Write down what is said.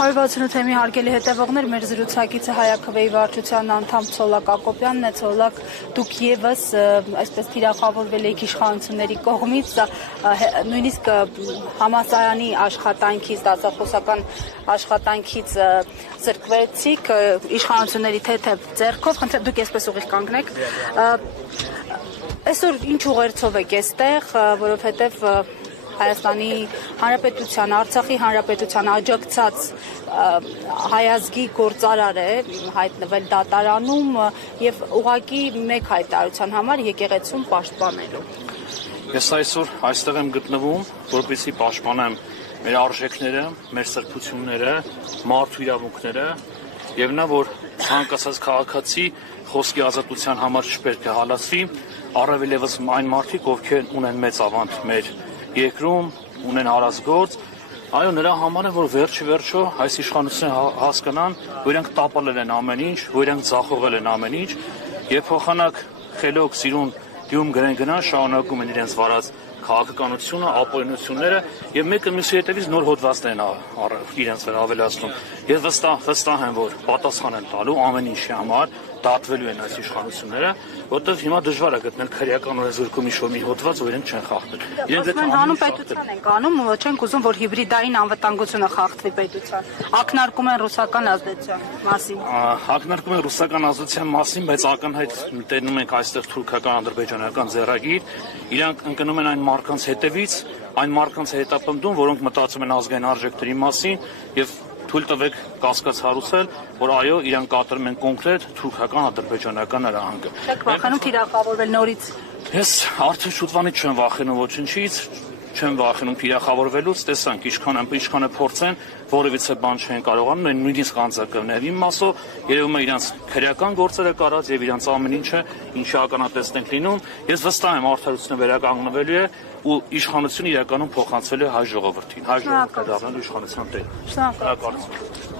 168-ի հարգելի հետևողներ, մեր զրուցակիցը Հայաքվեի վարչության անդամ Ցոլակ Ակոբյանն է։ Ցոլակ, դուք եւս այսպես թիրախավորվել եք իշխանությունների կողմից, նույնիսկ համալսարանի աշխատանքից, դասախոսական աշխատանքից զրկվեցիք իշխանությունների թեթև ձեռքով, խնդրեմ դուք այսպես ուղիղ կանգնեք։ Այսօր ինչ ուղերձով եք այստեղ, որովհետեւ Հայաստանի Հանրապետության, Արցախի Հանրապետության աջակցած հայազգի գործարար է հայտնվել դատարանում եւ ուղղակի մեկ հայտարարության համար եկեղեցուն պաշտպանելու։ Ես այսօր այստեղ եմ գտնվում, որպեսզի պաշտպանեմ մեր արժեքները, մեր սրբությունները, մարդու իրավունքները եւ նա որ ցանկացած քաղաքացի խոսքի ազատության համար չպետք է հալածվի, առավել եւս այն մարդիկ, ովքեր ունեն մեծ ավանդ մեր երկրում, ունեն հարազգործ, այո նրա համար է, որ վերջը այս իշխանությունը հասկանան, որ իրենք տապալել են ամեն ինչ, որ իրենք ձախողել են ամեն ինչ եւ փոխանակ խելոք սիրուն դյում գնան շարունակում են իրենց վարած քաղաքականությունը, ապօրինությունները եւ մեկը մյուսի հետևից նոր հոդվածներ են իրենց վրա ավելացնում։ Ես վստահ եմ, որ պատասխան են տալու ամեն ինչի համար, դատվելու են այս իշխանությունները, որտեղ հիմա դժվար է գտնել քրեական օրենսգրքում ինչ-որ մի հոդված, որ իրենք չեն խախտել։ Իրենք հանուն պետության են կանում, չենք ուզում, որ հիբրիդային անվտանգությունը խախտվի պետության։ Ակնարկում են ռուսական ազդեցության մասին։ Ակնարկում են ռուսական ազդեցության մասին, բայց ակնհայտ տենում ենք այստեղ թուրքական, ադրբեջանական ձեռագիր, իրանք ընկնում են այն մարդկանց հետևից, այն մարդկանց հետապնդում, որոնք մտածում են ազգային արժեքների մասին եւ թույլ տվեք կասկած հարուցել, որ այո, իրանք կատարում են կոնկրետ թուրքական, ադրբեջանական հրահանգը։ Եք վախենում թիրախավորվել նորից։ Ես արդեն շուտվանից չեմ վախենում ոչնչից, չեմ վախենում թիրախավորվելուց, տեսանք իշխանը փորձեն, որևիցե բան չեն կարողանում, նույնիսկ անձակներ իմ մասով, երևում է իրանց քրեական գործերը կարած եւ իրանց ամեն ինչը, ինչի ականատեսն ենք լինում, ես վստահ եմ արդարությունը վերականգնվելու է ու իշխանությունը իրականում փոխանցվելու է հայ ժողովրդին, հայ ժողովուրդը դառնալու իշխանության տեր։ Շնորհակալություն։